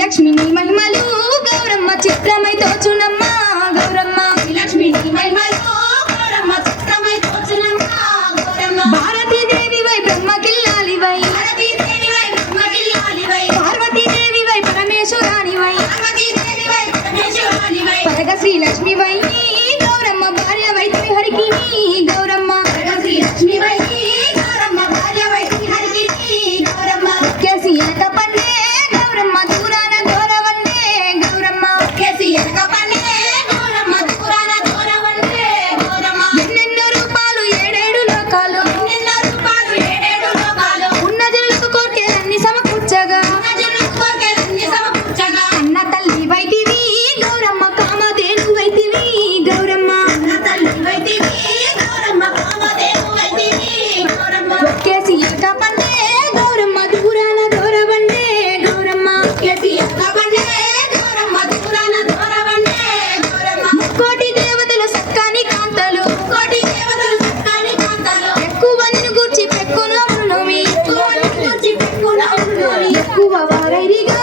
లక్ష్మి నీ మహిమలు గౌరమ్మ చిత్రమై తోచునమ్మ గౌరమ్మ లక్ష్మి నీ మహిమలు గౌరమ్మ చిత్రమై తోచునమ్మ గౌరమ్మ భారతీ దేవి వై బ్రహ్మ కిల్లాలి వై భారతీ దేవి వై బ్రహ్మ కిల్లాలి వై పార్వతీ దేవి వై పరమేశ్వరాని వై పార్వతీ దేవి వై పరమేశ్వరాని వై పరగ శ్రీ లక్ష్మి వై గౌరమ్మ భార్య వై హరికి గౌరమ్మ పరగ శ్రీ లక్ష్మి వై గౌరమ్మ భార్య వై హరికి గౌరమ్మ కేసి ఏకపన్నే గౌరమ్మ దూరాన దూరవన్నే గౌరమ్మ కేసి ఏకపన్నే గౌరమ్మ దూరాన దూరవన్నే గౌరమ్మ ఎన్నెన్నో రూపాలు ఏడేడు లోకాలు ఎన్నెన్నో రూపాలు ఏడేడు లోకాలు ఉన్న జనులకు కోర్కెలన్నీ సమకూర్చగా అన్న తల్లి వైతివి గౌరమ్మ కామధేను వైతివి గౌరమ్మ అన్న తల్లి వైతివి గౌరమ్మ కామధేను వైతివి గౌరమ్మ కేసి ఏకపన్నే గౌరమ్మ దూరాన దూరవన్నే గౌరమ్మ కేసి ఏకపన్నే గౌరమ్మ దూరాన దూరవన్నే గౌరమ్మ కోటి దేవతల సక్కాని కాంతలు కోటి దేవతల సక్కాని కాంతలు ఎక్కువ నిన్ను గూర్చి పెక్కున ఉన్నవి ఎక్కువ నిన్ను గూర్చి పెక్కున ఉన్నవి ఎక్కువ వారైరిగా